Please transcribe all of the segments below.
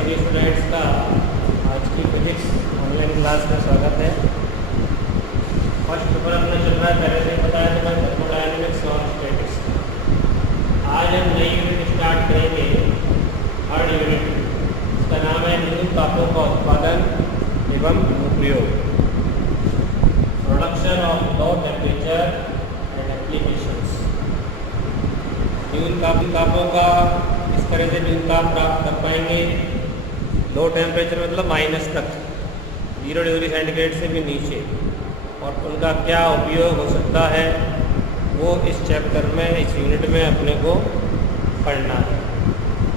सभी स्टूडेंट्स का आज की फिजिक्स ऑनलाइन क्लास में स्वागत है। फर्स्ट पेपर अपना चल रहा है, पहले से बताया था थर्मोडायनेमिक्स और स्टैटिक्स। आज हम नई यूनिट स्टार्ट करेंगे, थर्ड यूनिट। इसका नाम है न्यून तापों का उत्पादन एवं उपयोग, production of low temperature and applications. न्यून तापों का इस तरह से न्यून ताप प्राप्त कर पाएंगे। लो टेम्परेचर मतलब माइनस तक, 0 डिग्री सेंटीग्रेड से भी नीचे, और उनका क्या उपयोग हो सकता है वो इस चैप्टर में, इस यूनिट में अपने को पढ़ना है।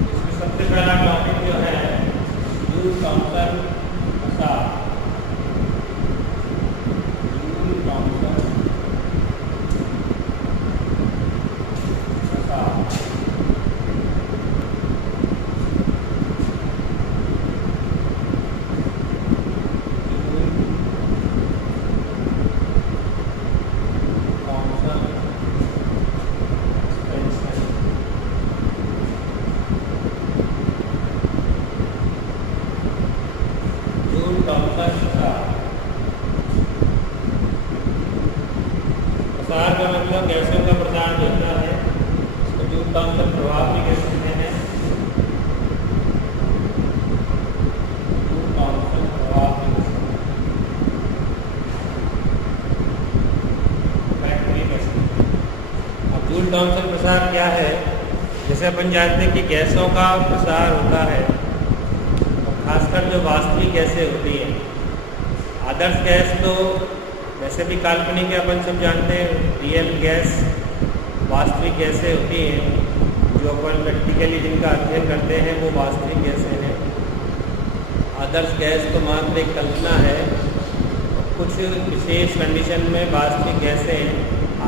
इसमें सबसे पहला टॉपिक जो है जूल थॉम्सन प्रसार। जूल थॉम्सन प्रसार प्रसार का मतलब गैसों का प्रसार होता है। इसको जूल थॉम्सन प्रभाव भी कह सकते हैं। जूल थॉम्सन प्रभाव भी कह सकते हैं। अब जूल थॉम्सन प्रसार क्या है? जैसे अपन जानते हैं कि गैसों का प्रसार होता है, खासकर जो वास्तविक गैसें होती हैं। आदर्श गैस तो वैसे भी काल्पनिक है, अपन सब जानते हैं। रियल गैस वास्तविक गैसें होती हैं, जो अपन प्रैक्टिकली जिनका अध्ययन करते हैं वो वास्तविक गैसें हैं। आदर्श गैस तो मात्र एक कल्पना है। कुछ विशेष कंडीशन में वास्तविक गैसें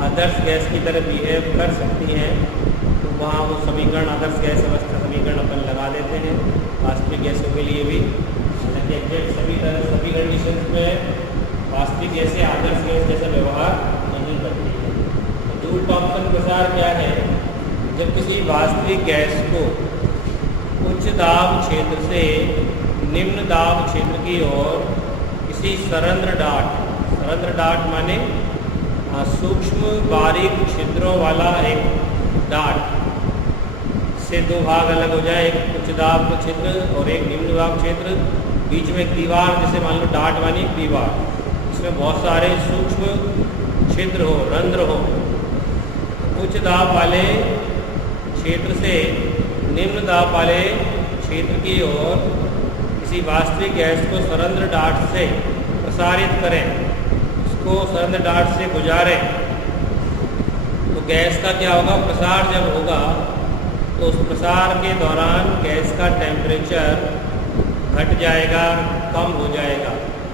आदर्श गैस की तरह बिहेव कर सकती हैं, तो वहाँ वो समीकरण, आदर्श गैस अवस्था समीकरण अपन लगा देते हैं वास्तविक गैसों के लिए भी। हालांकि एग्जैक्ट सभी कंडीशन में वास्तविक गैसें आदर्श गैस जैसा व्यवहार नहीं करती है। तो जूल थॉम्सन प्रसार क्या है? जब किसी वास्तविक गैस को उच्च दाब क्षेत्र से निम्न दाब क्षेत्र की ओर किसी सरंध्र डाट माने सूक्ष्म बारीक छिद्रों वाला एक डाट से दो भाग अलग हो जाए, एक उच्च दाब क्षेत्र और एक निम्न दाब क्षेत्र, बीच में दीवार, जैसे मान लो डाट वाली दीवार, इसमें बहुत सारे सूक्ष्म छिद्र हो, रंध्र हो। उच्च दाब वाले क्षेत्र से निम्न दाब वाले क्षेत्र की ओर किसी वास्तविक गैस को सरंध्र डाट से प्रसारित करें, उसको सरंध्र डाट से गुजारें, तो गैस का क्या होगा? प्रसार जब होगा तो उस प्रसार के दौरान गैस का टेम्परेचर घट जाएगा, कम हो जाएगा,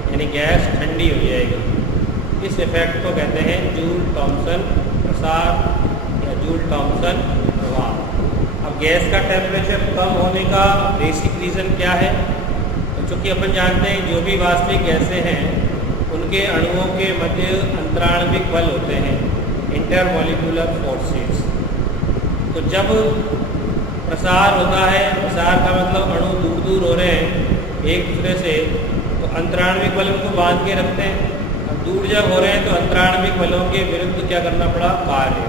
यानी गैस ठंडी हो जाएगी। इस इफेक्ट को कहते हैं जूल थॉम्सन प्रसार या जूल थॉम्सन प्रभाव। अब गैस का टेम्परेचर कम होने का बेसिक रीज़न क्या है? तो चूँकि अपन जानते हैं जो भी वास्तविक गैसें हैं उनके अणुओं के मध्य अंतराण्विक बल होते हैं, इंटरमॉलिक्यूलर फोर्सेस। तो जब प्रसार होता है, प्रसार का मतलब अणु दूर दूर हो रहे हैं एक दूसरे से, तो अंतराण्विक बल उनको बांध के रखते हैं। अब दूर जब हो रहे हैं तो अंतराण्विक बलों के विरुद्ध क्या करना पड़ा? कार्य,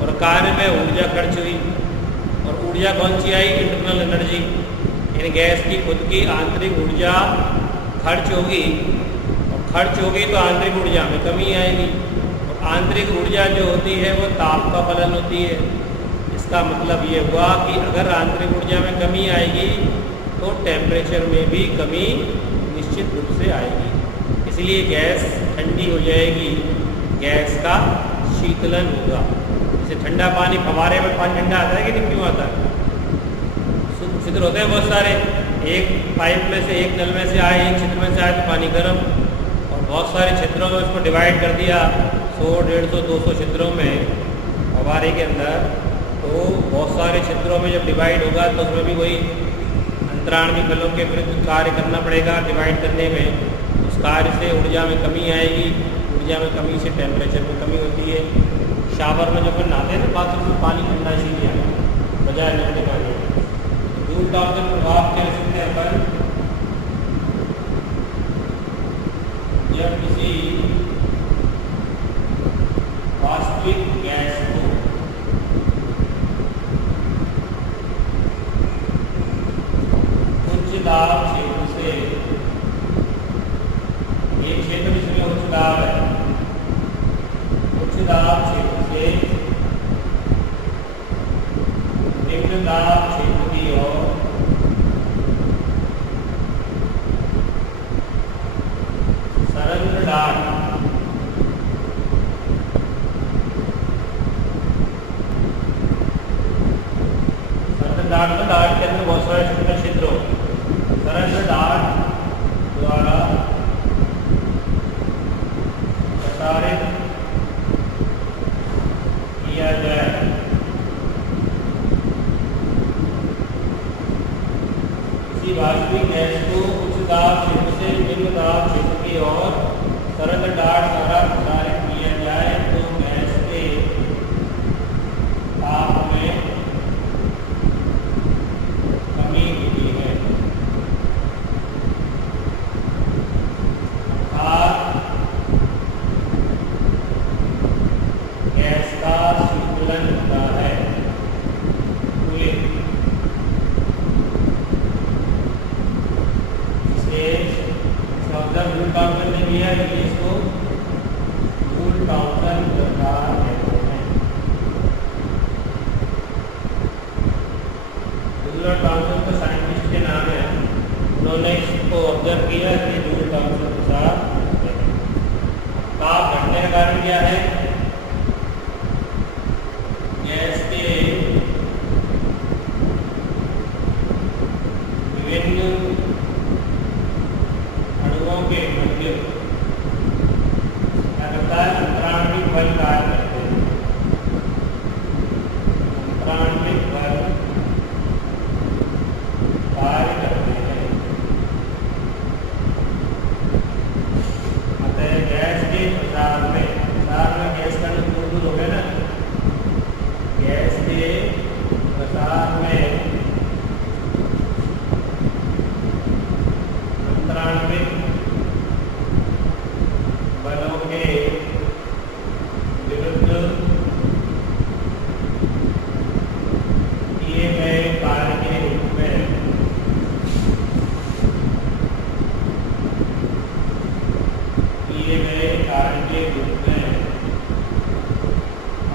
और कार्य में ऊर्जा खर्च हुई, और ऊर्जा कौन सी आई? इंटरनल एनर्जी, यानी गैस की खुद की आंतरिक ऊर्जा खर्च होगी, और खर्च होगी तो आंतरिक ऊर्जा में कमी आएगी, और आंतरिक ऊर्जा जो होती है वो ताप का फलन होती है। इसका मतलब ये हुआ कि अगर आंतरिक ऊर्जा में कमी आएगी तो टेम्परेचर में भी कमी निश्चित रूप से आएगी, इसलिए गैस ठंडी हो जाएगी, गैस का शीतलन होगा। जैसे ठंडा पानी, फव्वारे में पानी ठंडा आता है कि नहीं, क्यों आता है? छिद्र होते हैं बहुत सारे, एक पाइप में से, एक नल में से आए, एक छिद्र में से आए तो पानी गर्म, और बहुत सारे छिद्रों में उसको डिवाइड कर दिया 100, 150, 200 छिद्रों में फव्वारे के अंदर, तो बहुत सारे छिद्रों में जब डिवाइड होगा तो उसमें भी वही अंतराण्विक बलों के विरुद्ध कार्य करना पड़ेगा डिवाइड करने में। उस कार्य से ऊर्जा में कमी आएगी, ऊर्जा में कमी से टेम्परेचर में कमी होती है। शावर में जब नहाते हैं ना, बाथरूम में पानी ठंडा इसीलिए आएगा बजाय नहाने पानी। जूल थॉमसन प्रभाव कह सकते हैं अपन, जब किसी वास्तविक गैस को उच्च दाब क्षेत्र से, एक क्षेत्र जिसमें उच्च दाब है, उच्च दाब क्षेत्र से निम्न दाब क्षेत्र की ओर सरंध्र डार्ट डार्ट के अंदर बहुत सारे छोटे क्षेत्र हो, सरंध्र डार्ट द्वारा प्रसारित किया जाए। किसी वास्तविक गैस को उच्च दाब क्षेत्र से निम्न दाब क्षेत्र की ओर सरंध्र डार्ट द्वारा प्रसारित किया जाए तो गैस के ताप में कमी होती है। गैस का शीतलन होता है। जूल थॉमसन ने किया है, इसको जूल थॉमसन प्रभाव कहते हैं। जूल थॉमसन तो साइंटिस्ट के नाम है, उन्होंने इसको ऑब्जर्व किया कि जूल थॉमसन प्रभाव ताप घटने का कारण क्या है? गैस के विभिन्न अणुओं के मध्य क्या करता है? अंतराण्विक बल कार्य करते हैं। अंतराण्विक बल कार्य करते हैं। अतः गैस के प्रसार में गैस का दूर दूर हो गया ना, गैस के प्रसार में अंतराण्विक बलों के विरुद्ध किए गए कार्य के रूप में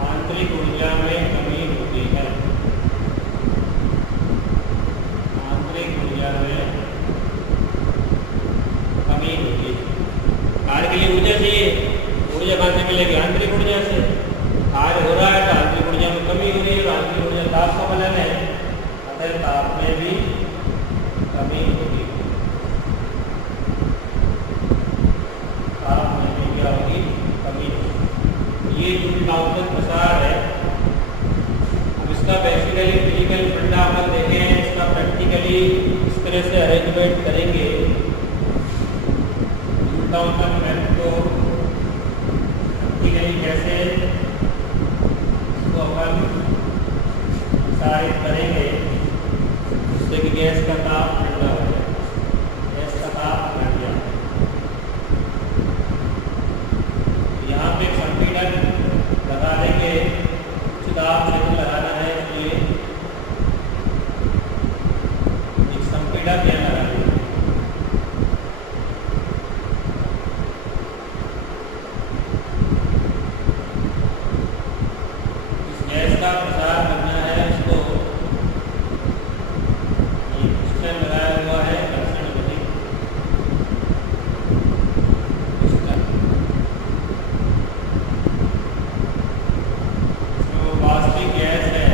आंतरिक ऊर्जा में कमी होती है। आंतरिक ऊर्जा में कमी होती है। कार्य के लिए ऊर्जा चाहिए, ऊर्जा कहाँ से मिलेगी? आंतरिक ऊर्जा से। कार्य हो रहा है तो आंतरिक ऊर्जा में कमी हो रही है, आंतरिक ऊर्जा ताप का फलन है, अतः ताप में भी कमी होगी। ताप में भी क्या होगी? कमी होगी। ये जूल थॉमसन प्रसार है। अब इसका बेसिकली फिजिकल फंडा अपन देखें, इसका प्रैक्टिकली इस तरह से अरेंजमेंट करेंगे। जूल थॉमसन मेथड को प्रैक्टिकली कैसे इसको अपन प्रसारित करेंगे जिससे कि गैस का ताप ठंडा हो जाए, गैस का ताप बढ़ जाए। यहाँ पे संपीड़न लगा देंगे, उच्च दाब क्षेत्र लगाना है, इसलिए एक संपीड़क यहाँ लगा देंगे। इस गैस का प्रसार करना है, इसको पिस्टन लगाया हुआ है, घर्षण गति पिस्टन। इसमें वास्तविक गैस है,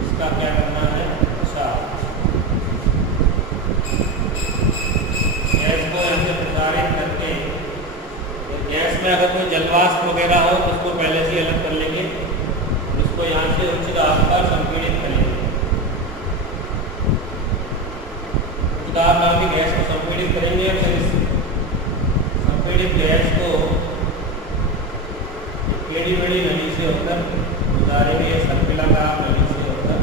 इसका क्या करना है? प्रसार। गैस को ऐसे प्रसारित करके, गैस में अगर कोई जलवाष्प वगैरह हो तो उसको पहले से अलग कर लेंगे, उसको यहाँ से उच्च दाब पर संपीड़ित करेंगे। उच्च दाब नामी गैस को संपीड़ित करेंगे, फिर इस संपीड़ित गैस को टेढ़ी मेढ़ी नली से होकर गुजारेंगे, सर्पिलाकार नली से होकर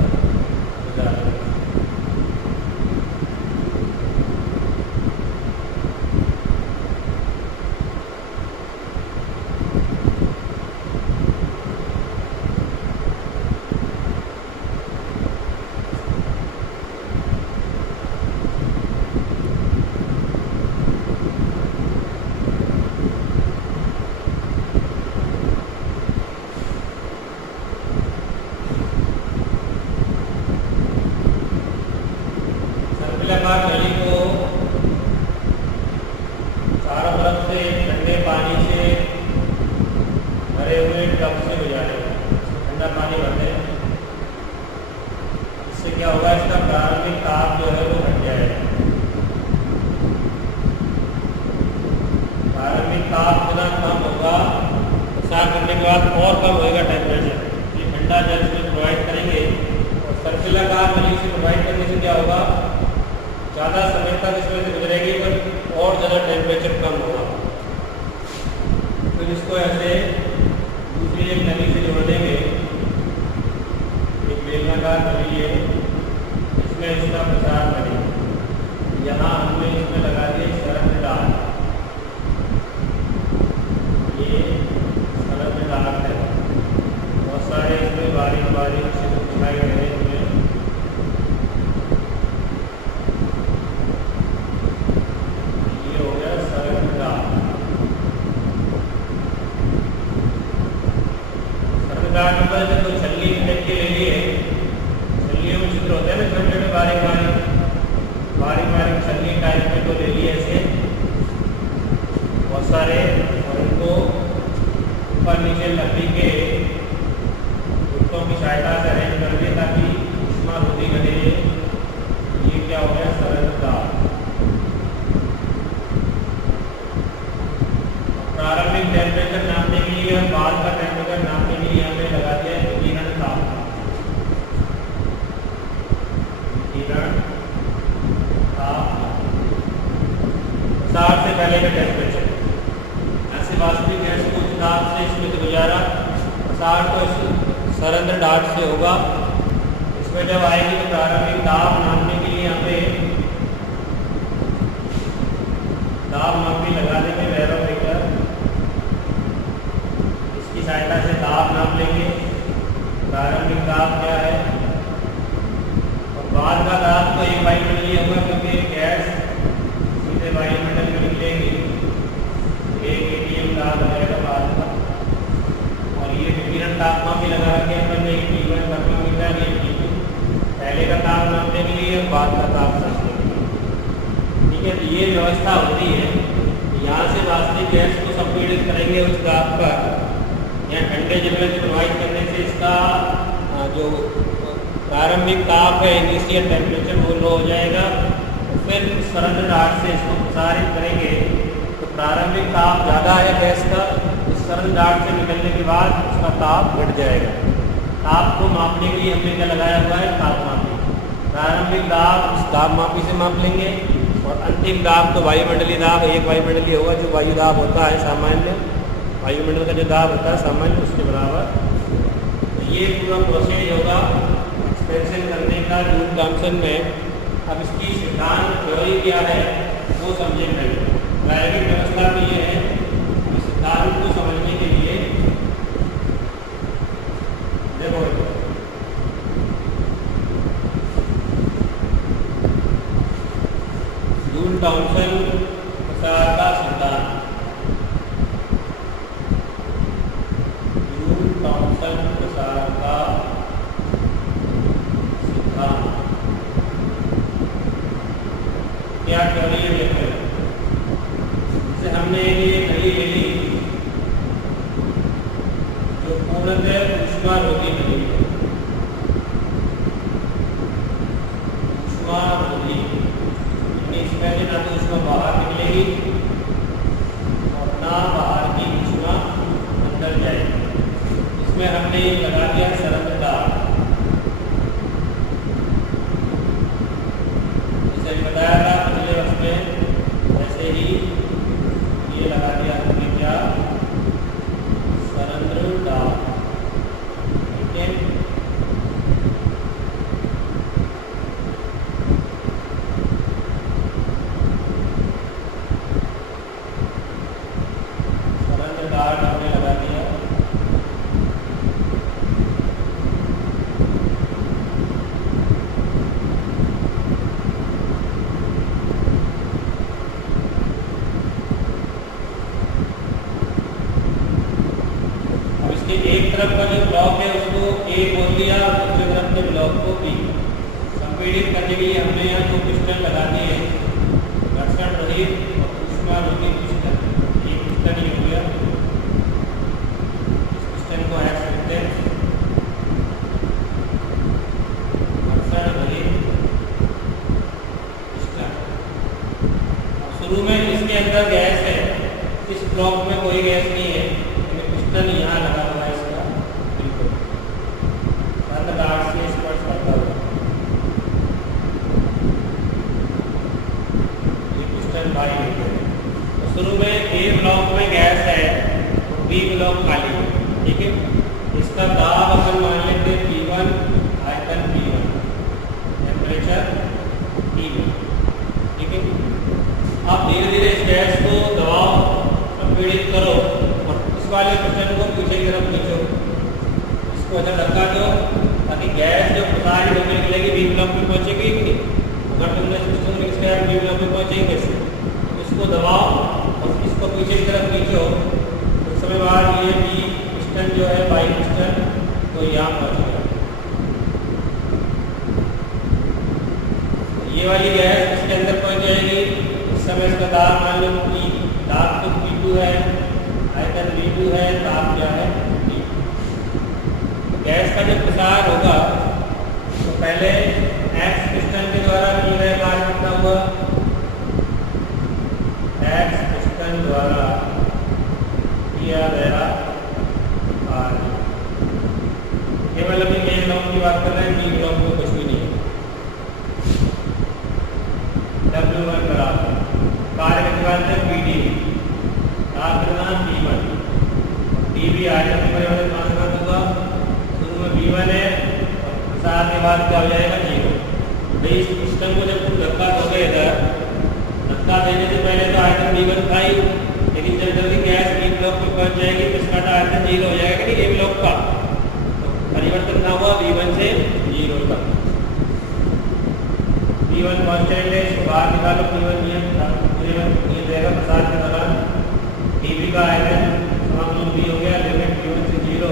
सर्पिलाकार नली को चारों तरफ से ठंडे पानी से भरे हुए टब से गुजारेगा। ठंडा पानी भरते हैं, इससे क्या होगा, इसका प्रारंभिक ताप जो है वो घट जाएगा। प्रारंभिक ताप जितना कम होगा, प्रसार करने के बाद और कम होएगा टेम्परेचर। ये ठंडा जल इसमें प्रोवाइड करेंगे और सर्पिलाकार नली से प्रोवाइड करने से क्या होगा, ज़्यादा समय तक इसमें से गुजरेगी पर और ज़्यादा टेम्परेचर कम होगा। फिर इसको ऐसे दूसरी एक नली से जोड़ देंगे। एक बेलनाकार नली है, इसमें इसका प्रसार करेंगे। यहाँ हमने इसमें लगा दिए सरल डाल। ये सरल डाल है, बहुत सारे इसमें बारीक बारीक छिद्र दिखाई दे रहे हैं। जब कोई छल्ली फेंक के ले लिए, छल्लियों में चित्र होते हैं ना छोटे छोटे बारीक बारीक छल्ली टाइप में, तो ले लिए ऐसे बहुत सारे और उनको ऊपर नीचे लकड़ी के गुट्टों की सहायता से अरेंज कर दिए ताकि उष्मा होती घटे। ये क्या हो गया, सरलता। प्रारंभिक टेम्परेचर नापने के लिए और बाद का टेम्परेचर नापने के लिए हमने लगा दिया विकिरण ताप। विकिरण ताप प्रसार से पहले का टेम्परेचर। ऐसे वास्तविक गैस को उच्च दाब से इसमें से गुजारा, प्रसार तो इस सरंध्र डाट से होगा। इसमें जब आएगी तो प्रारंभिक ताप नापने के लिए हमें ताप मापी लगा देंगे। बैरोमीटर की सहायता से ताप नाप लेंगे। प्रारंभिक ताप क्या है और बाद का ताप तो एक वायुमंडलीय होगा, क्योंकि गैस सीधे वायुमंडल में निकलेगी। एक एटीएम ताप हो जाएगा बाद का। और ये विकिरण तापमान भी लगा के अपन ने T1 थर्मोमीटर, ये T2 पहले का ताप नापने के लिए और बाद का ताप नापने के लिए। ठीक है, तो ये व्यवस्था होती है। यहाँ से वास्तविक गैस को संपीड़ित करेंगे उच्च ताप पर, या ठंडे जल में प्रोवाइड करने से इसका जो प्रारंभिक ताप है, इनिशियल टेम्परेचर, वो लो हो जाएगा। फिर सरल डाट से इसको प्रसारित करेंगे तो प्रारंभिक ताप ज़्यादा है गैस का, इस सरल डाट से निकलने के बाद उसका ताप घट जाएगा। ताप को मापने के लिए हमने क्या लगाया हुआ है, ताप मापी। प्रारंभिक दाब उस दाब मापी से माप लेंगे और अंतिम दाब तो वायुमंडलीय दाब, एक वायुमंडलीय होगा जो वायु दाब होता है सामान्य, वायुमंडल का जो दाब होता है सामान्य उसके बराबर। तो ये पूरा प्रोसेस होगा एक्सपेंशन करने का जूल थॉम्सन में। अब इसकी सिद्धांत थ्योरी क्या है वो समझे पहले। प्रायोगिक व्यवस्था में ये है कि सिद्धांत को समझने के लिए देखो, जूल थॉम्सन प्रसार का सिद्धांत। थॉम्सन प्रसार का सिद्धांत क्या थ्योरी है देखो। जैसे हमने ये घड़ी ले ली जो पूर्णतः ऊष्मा रोधी घड़ी, ऊष्मा रोधी, इसमें ना तो ऊष्मा बाहर निकलेगी और ना बाहर की ऊष्मा अंदर जाएगी। इसमें हमने लगा दिया सरल डाट। जैसे बताया था पिछले वर्ष में, वैसे ही ये लगा दिया हमने क्या, सरल डाट। ठीक है, सरल डाट हमने लगा दिया। एक तरफ का जो ब्लॉक है उसको A बोल दिया, दूसरी तरफ के ब्लॉक को B। संपीड़ित करने के लिए हमने यहाँ 2 पिस्टन लगा दिए, घर्षण रहित और ऊष्मा रोधी पिस्टन। एक पिस्टन ये हो गया, इस पिस्टन को एक्स लिखते हैं, घर्षण रहित पिस्टन। अब शुरू में इसके अंदर गैस है, इस ब्लॉक में कोई गैस नहीं है, पिस्टन यहाँ लगा हुआ है इसका, बिल्कुल बंद गार्ड से स्पर्श करता हुआ ये पिस्टन बाई है। तो शुरू में ए ब्लॉक में गैस है, बी ब्लॉक खाली है, ठीक है। इसका दाब अपन मान लेते हैं P1, आयतन P1, टेम्परेचर T1, ठीक है। आप धीरे धीरे इस गैस को दबाओ, संपीड़ित करो और इस वाले पिस्टन को पीछे की तरफ खींचो, इसको ऐसा धक्का दो ताकि गैस जो प्रसारित होने निकलेगी बी ब्लॉक में पहुंचेगी। अगर तुमने इस पिस्टन को किया बी ब्लॉक में पहुंचेगी कैसे, इसको दबाओ और इसको पीछे की तरफ खींचो, कुछ समय बाद ये बी पिस्टन जो है बाई पिस्टन तो यहाँ पहुँच गया। ये वाली गैस इसके अंदर पहुँच जाएगी, इस समय इसका दाब मान लो P, दाब तो P2 है, आयतन V2 है, ताप क्या है T। तो गैस का जब प्रसार होगा तो पहले X पिस्टन के द्वारा किया गया कार्य कितना हुआ, X पिस्टन द्वारा किया गया कार्य। केवल अभी मेन ब्लॉक की बात कर रहे हैं, बी ब्लॉक में कुछ भी नहीं है। W1 बराबर कार्य के बाद PD, P1, dB आयतन में परिवर्तन मास होगा। शुरू में V1 है और प्रसार के बाद क्या हो जाएगा 0। भाई इस पिस्टन को जब तुम धक्का दोगे इधर, धक्का देने से पहले तो आयतन V1 था ही, लेकिन जब जल्दी गैस बी ब्लॉक में पहुंच जाएगी तो इसका आयतन 0 हो जाएगा कि ए ब्लॉक का, तो परिवर्तन ना हुआ V1 से 0 तक। P1 कांस्टेंट है, इसको बाहर निकालो, P1 ये देगा प्रसार के दौरान dB का आयतन समाकलन भी हो गया, लिमिट P1 से 0,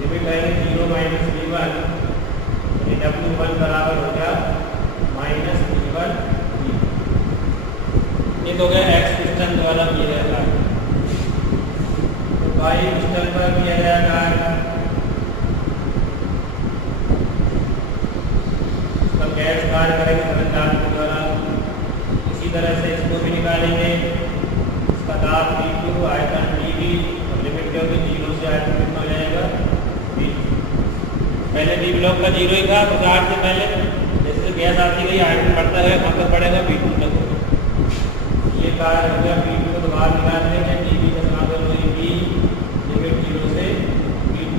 लिमिट आएगी 0 माइनस V1, यानी W1 बराबर हो गया माइनस V1। ये तो हो गया X पिस्टन द्वारा किया गया कार्य। तो बाई पिस्टन पर किया गया कार्य, गैस कार्य करेंगे सरंजाम के द्वारा। इसी तरह से इसको भी निकालेंगे, इसका दाब P2, आयतन dB और लिमिट क्या होगी 0 से आयतन कितना हो जाएगा B। पहले बी ब्लॉक का 0 ही था, प्रसार से पहले जैसे गैस आती गई आयतन बढ़ता गया, कहाँ तक बढ़ेगा P2 तक होगा। ये कार्य हो गया, P2 को तो बाहर निकाल देंगे, dB का समाकलन होगी B, लिमिट 0 से P2,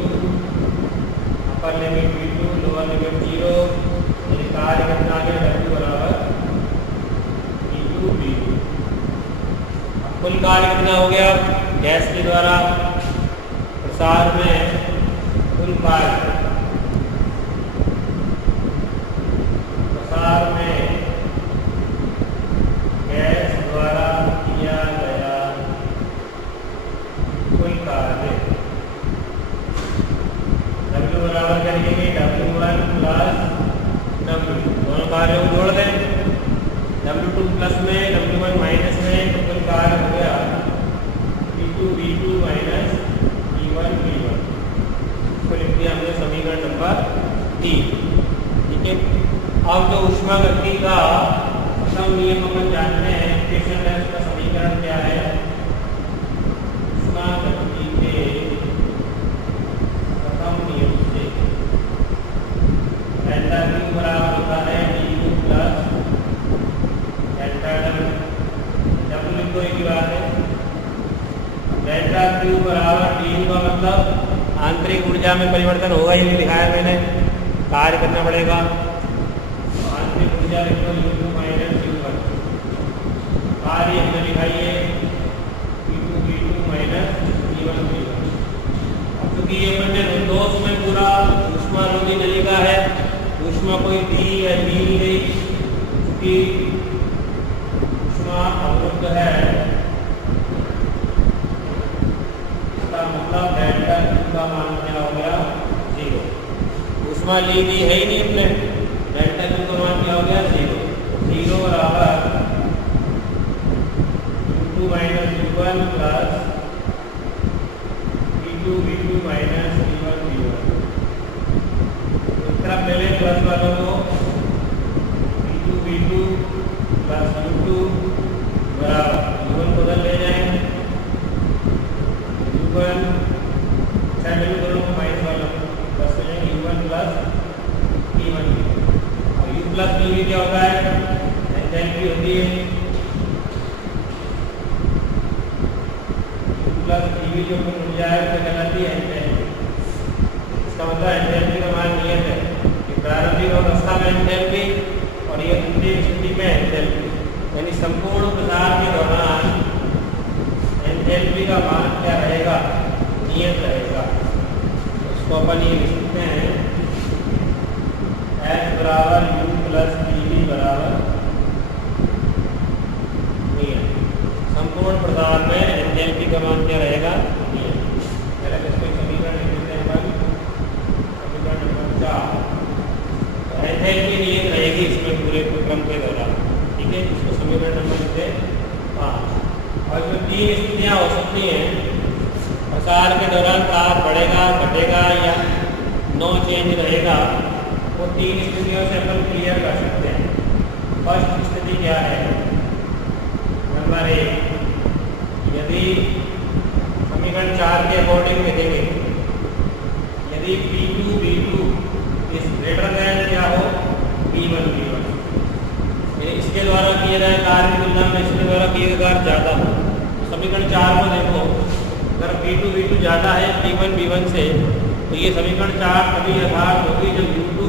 upper limit P2, lower limit 0, कार्य कितना आ गया W बराबर P2 B2। कुल कार्य कितना हो गया गैस के द्वारा प्रसार में, कुल कार्य प्रसार में गैस द्वारा किया गया कुल कार्य W बराबर क्या लिखेंगे, W1 प्लस W, दोनों कार्यों को जोड़ दें, W2 प्लस में W1 माइनस में, तो कुल कार्य हो गया P2 V2 minus P1 V1। इसको लिख दिया हमने समीकरण नंबर 3, ठीक है। अब जो ऊष्मागति का प्रथम नियम अपन जानते हैं, इक्वेशन है, उसका समीकरण क्या है, ऊष्मागति के प्रथम नियम से डेल्टा Q बराबर होता है dU प्लस डेल्टा W लिखो एक ही बात है। डेल्टा Q बराबर dU का मतलब आंतरिक ऊर्जा में परिवर्तन होगा, ये भी दिखाया मैंने, कार्य करना पड़ेगा। आंतरिक ऊर्जा लिखो U2 माइनस U1, कार्य हमने लिखाई है P2 V2 minus P1 V1। अब चूंकि ये अपने दोष में पूरा ऊष्मा रोधी नलिका है, ऊष्मा कोई दी या दी नहीं गई, क्योंकि ऊष्मा अवरुद्ध है, इसका मतलब डेल्टा Q का मान क्या हो गया 0। ऊष्मा ली दी है ही नहीं अपने, प्लस पीवी क्या होता है, एंथैल्पी होती है। प्लस पीवी जो मिल जाए तो कहलाती है एंथैल्पी। इसका मतलब एंथैल्पी का मान नियत है कि प्रारंभिक अवस्था में एंथैल्पी और ये अंतिम स्थिति में एंथैल्पी, यानी संपूर्ण प्रसार के दौरान एंथैल्पी का मान क्या रहेगा, नियत रहेगा। उसको अपन ये लिख सकते हैं H बराबर U प्लस PV बराबर नियत। संपूर्ण प्रसार में एंथैल्पी का मान क्या रहेगा, नियत। पहले इसको समीकरण लिख देते हैं अपन, समीकरण नंबर 4। एंथैल्पी नियत रहेगी इसमें पूरे क्रम के दौरान, ठीक है। इसको समीकरण नंबर लिखते हैं 5। और इसमें 3 स्थितियाँ हो सकती हैं। प्रसार के दौरान ताप बढ़ेगा, घटेगा या नो चेंज रहेगा, वो 3 स्थितियों से अपन क्लियर कर सकते हैं। फर्स्ट स्थिति क्या है, नंबर 1, यदि समीकरण 4 के अकॉर्डिंग देखेंगे, यदि P2 V2 is greater than क्या हो, P1 V1, इसके द्वारा किए गए कार्य की तुलना में इसके द्वारा किए गए कार्य ज़्यादा हो। समीकरण 4 को देखो, अगर P2 V2 ज़्यादा है P1 V1 से, तो ये समीकरण 4 तभी यथार्थ होगी जब U2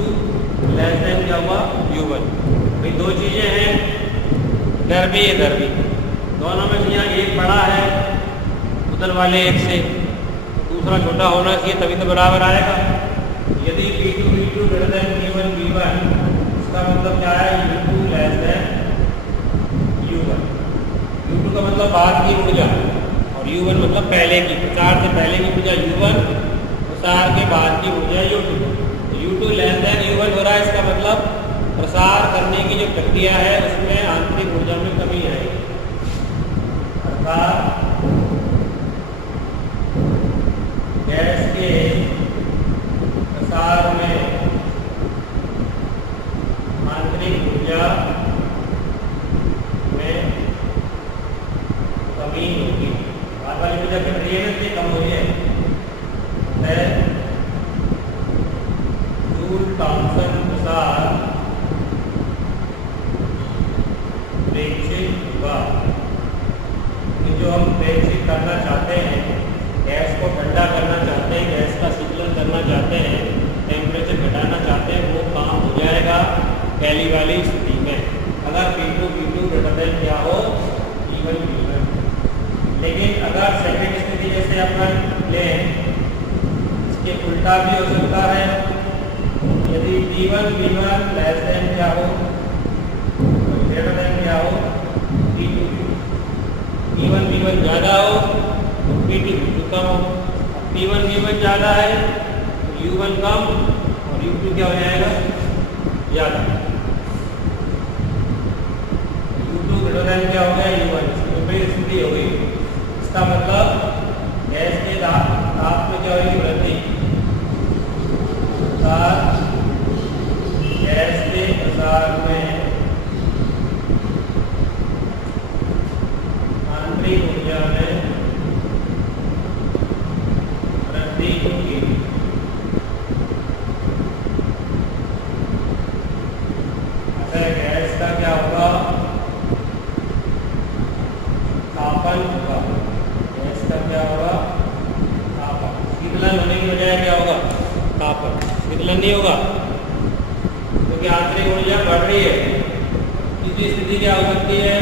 लेस देन क्या हुआ, U1। भाई दो चीज़ें हैं, दर भी, दोनों में से यहाँ एक बड़ा है उधर वाले एक से, दूसरा छोटा होना चाहिए तभी तो बराबर आएगा। यदि P2 V2 greater than P1 V1, इसका मतलब क्या है, U2 less than U1। U2 का मतलब बाद की ऊर्जा और U1 मतलब पहले की, प्रसार से पहले की ऊर्जा U1, प्रसार के बाद की ऊर्जा U2। U2 less than U1 हो रहा है, इसका मतलब प्रसार करने की जो प्रक्रिया है उसमें आंतरिक ऊर्जा में कमी आएगी, अर्थात गैस के प्रसार में आंतरिक ऊर्जा में कमी होगी। बाद वाली ऊर्जा की प्रक्रिया कम हो जाए, जूल थॉम्सन प्रसार प्रेक्षित हुआ। जो हम प्रेक्षित करना चाहते हैं, गैस को ठंडा करना चाहते हैं, गैस का शीतलन करना चाहते हैं, टेम्परेचर घटाना चाहते हैं, वो काम हो जाएगा पहली वाली स्थिति में, अगर P2 V2 ग्रेटर देन क्या हो, P1 V1। लेकिन अगर सेकंड स्थिति जैसे अपन लें, इसके उल्टा भी हो सकता है। यदि P1 V1 लेस देन क्या हो, ग्रेटर देन क्या हो, P2 P1 V1 ज़्यादा हो तो P2 V2 कम हो। P1 V1 ज़्यादा है तो U1 कम और U2 क्या हो जाएगा, ज़्यादा। U2 ग्रेटर देन क्या हो गया, U1, इसकी स्थिति हो गई। इसका मतलब गैस के ताप में क्या होगी, वृद्धि, गैस के प्रसार में आंतरिक ऊर्जा में वृद्धि होगी। अगर गैस का क्या होगा, तापन होगा, गैस का क्या होगा, तापन। शीतलन होने की बजाय क्या होगा, तापन, शीतलन नहीं होगा क्योंकि आंतरिक ऊर्जा बढ़ रही है। तीसरी स्थिति क्या हो सकती है,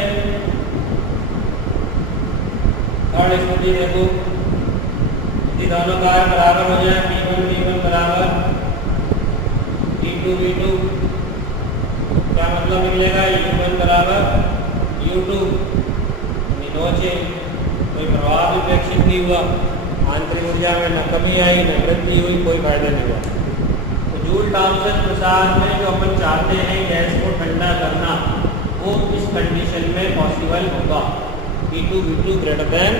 थर्ड स्थिति देखो, यदि दोनों कार्य बराबर हो जाए, P1 V1 बराबर P2 V2, क्या मतलब निकलेगा, U1 बराबर U2, नो चेंज, कोई प्रभाव विपेक्षित नहीं हुआ, आंतरिक ऊर्जा में न कमी आई न वृद्धि हुई, कोई फायदा नहीं हुआ। तो जूल थॉम्सन प्रसार में जो अपन चाहते हैं गैस को ठंडा करना, वो इस कंडीशन में पॉसिबल होगा, P2 V2 greater than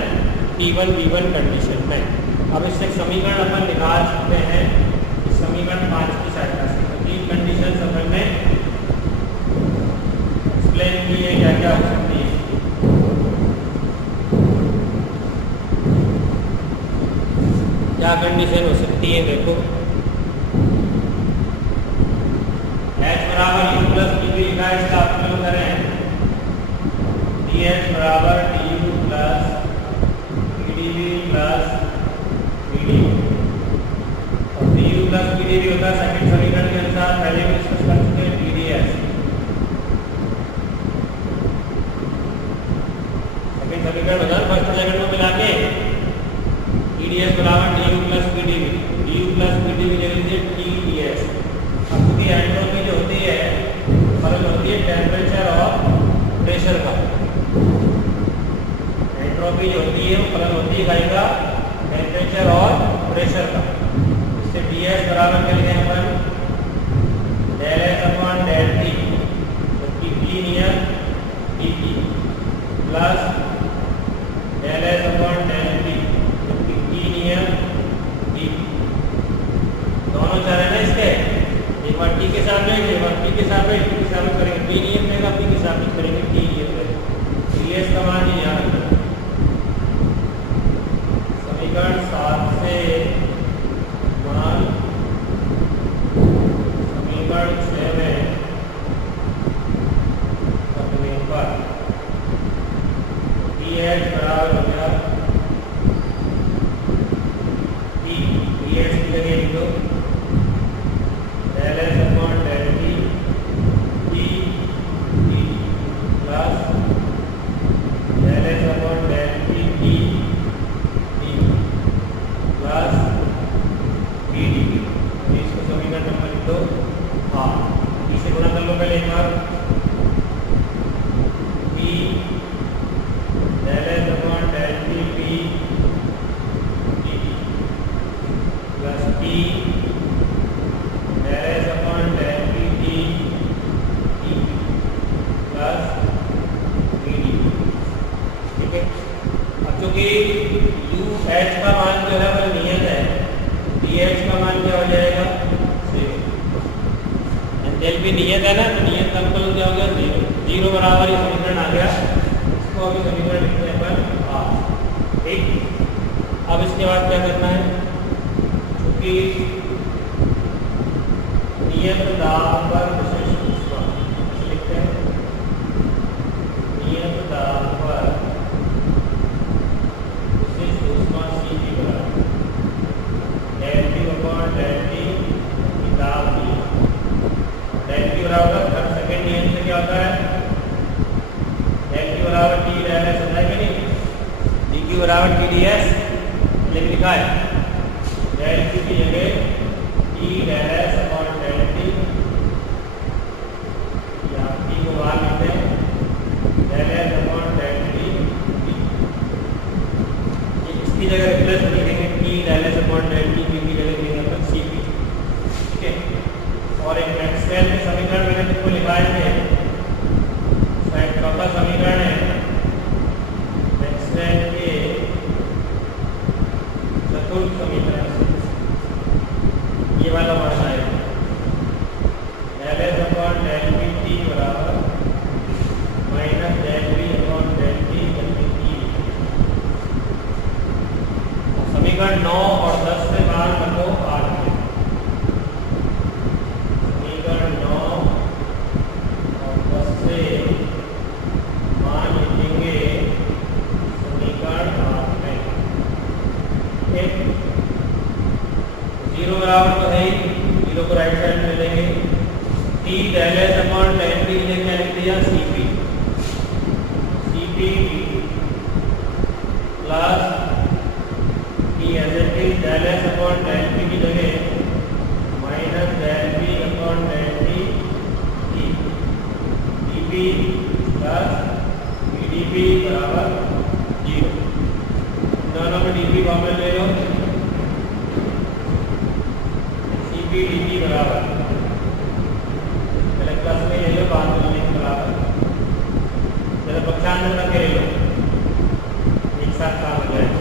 P1 V1 condition में। अब इससे समीकरण अपन निकाल सकते हैं, इस समीकरण 5 की सहायता से। तो 3 कंडीशन अपन ने एक्सप्लेन की है, क्या क्या हो सकती है। क्या कंडीशन हो सकती है, देखो, H बराबर यू प्लस डीवी का इसका अपलोड करें ds बराबर du plus pdv plus pd और du प्लस pdv होता है सेकंड समीकरण के अनुसार पहले भी डिस्कस कर चुके हैं pds सेकंड समीकरण होता है फर्स्ट और सेकंड को मिला के pds बराबर du प्लस pdv ले लीजिए tds। अब क्योंकि एंट्रोपी जो होती है फलन होती है टेम्परेचर और प्रेशर का। एंट्रोपी जो होती है वो फलन होती है का टेम्परेचर और प्रेशर का। इससे ds बराबर कर लेंगे अपन del s upon del t जबकि p near dt plus del s upon del t जबकि p नियर dt। दोनों चर है ना इसके, एक बार टी के साथ में एक बार पी के साथ में करेंगे पी नियम रहेगा, पी के साथ में करेंगे टी नियम रहेगा। ds का मान ही याद रखना। समीकरण 7 से मान समीकरण 6 में रखने पर ds बराबर हो गया ds की जगह लिख दो del s upon del t t plus del s upon del t t plus pd। इसको समीकरण नंबर लिख दो 8। इसे गुणा कर लो पहले एक बार p del s upon del t p plus p del s upon del p t plus pd। ठीक है, अब चूंकि u h का मान जो है वो नियत है, dh का मान क्या हो जाएगा 0। एंथैल्पी नियत है ना, तो नियत का मतलब क्या हो गया 0 बराबर ये समीकरण आ गया। इसको अभी समीकरण लिखते हैं अपन 8। ठीक, अब इसके बाद क्या करना है, क्योंकि नियत दाब पर विशिष्ट ऊष्मा लिखते हैं नियत दाब पर विशिष्ट ऊष्मा Cp बराबर del Q upon del T दाब नियम। del Q बराबर हर सेकंड नियम से क्या होता है del Q बराबर T del S होता है कि नहीं, dQ बराबर TdS लिखा है del Q की जगह T del S upon del T या T को बाहर लिखते हैं del S upon del T। इसकी जगह रिप्लेस लिखेंगे T del S upon del T की जगह लिखेंगे अपन Cp। ठीक है, और एक मैक्सवेल के समीकरण मैंने तुमको लिखा है, चौथा समीकरण है मैक्सवेल के चतुर्थ समीकरण, ये वाला मान आएगा del s upon del p t बराबर minus del p upon del t जबकि t। समीकरण 9 और 10 से मान रखो 8 में। समीकरण 9 और 10 से मान लिखेंगे समीकरण 8 में। ठीक, 0 बराबर तो है ही, 0 को राइट साइड में लेंगे T del S upon del P ने क्या लिख दिया Cp plus T as it is del S upon del P की जगह minus del P upon del T dP प्लस pdP बराबर 0। दोनों में dP कॉमन ले लो, Cp dP बराबर पहले प्लस में ले लो, बाद में लेंगे बराबर, पहले पक्षांतर करके ले लो, एक साथ काम हो जाएगा।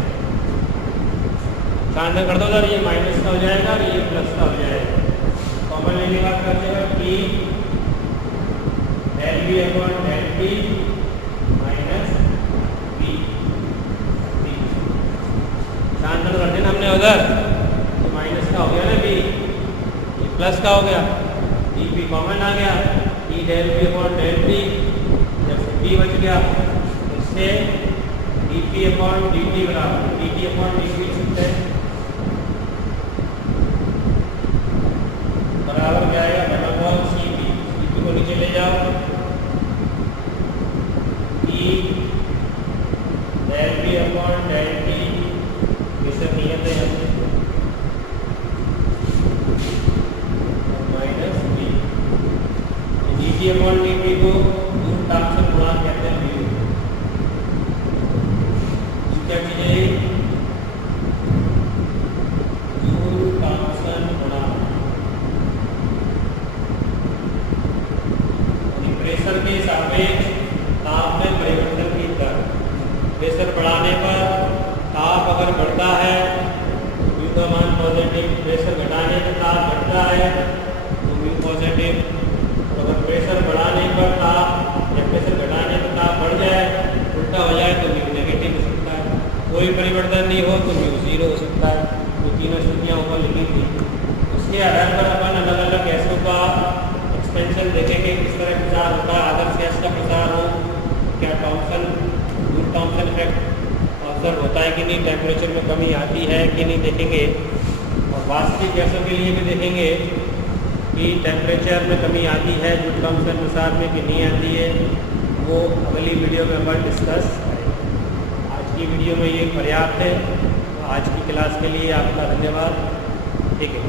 पक्षांतर कर दो सर, ये माइनस का हो जाएगा और ये प्लस का हो जाएगा। कॉमन लेने का कर देगा T del V upon del T minus V। पक्षांतर कर देना हमने उधर, तो माइनस का हो गया ना V, प्लस का हो गया, डी पी कॉमन आ गया, E del P upon del P, जब से पी बच गया इससे D P upon D T बराबर D T upon D P सकते हैं बराबर क्या आएगा, वन अपॉन सी पी को नीचे ले जाओ, ई del P upon del T, ये सब नियत है यहाँ minus B, D T upon D P को दूर ताप से गुणा कहते हैं म्यू, क्या चीज़ है दूर तापसन गुणा, प्रेशर के सापेक्ष ताप में परिवर्तन की दर, प्रेशर बढ़ाने पर ताप अगर बढ़ता है म्यू का मान पॉजिटिव, प्रेशर घटाने पर ताप घटता है तो म्यू पॉजिटिव, अगर प्रेशर बढ़ाने पर ताप या प्रेशर घटाने पर ताप बढ़ जाए उल्टा हो जाए तो म्यू नेगेटिव हो सकता है, कोई परिवर्तन नहीं हो तो म्यू जीरो हो सकता है। तो तीनों स्थितियाँ ऊपर लिखी थी, उसके आधार पर अपन अलग अलग गैसों का एक्सपेंशन देखेंगे किस तरह प्रसार होता है, आदर्श गैस का प्रसार हो क्या टॉमसन इफेक्ट ऑब्जर्व होता है कि नहीं, टेम्परेचर में कमी आती है कि नहीं देखेंगे, और वास्तविक गैसों के लिए भी देखेंगे कि टेम्परेचर में कमी आती है जो टॉमसन प्रसार में कि नहीं आती है, वो अगली वीडियो में अपन डिस्कस करेंगे। आज की वीडियो में ये पर्याप्त है, तो आज की क्लास के लिए आपका धन्यवाद, ठीक है।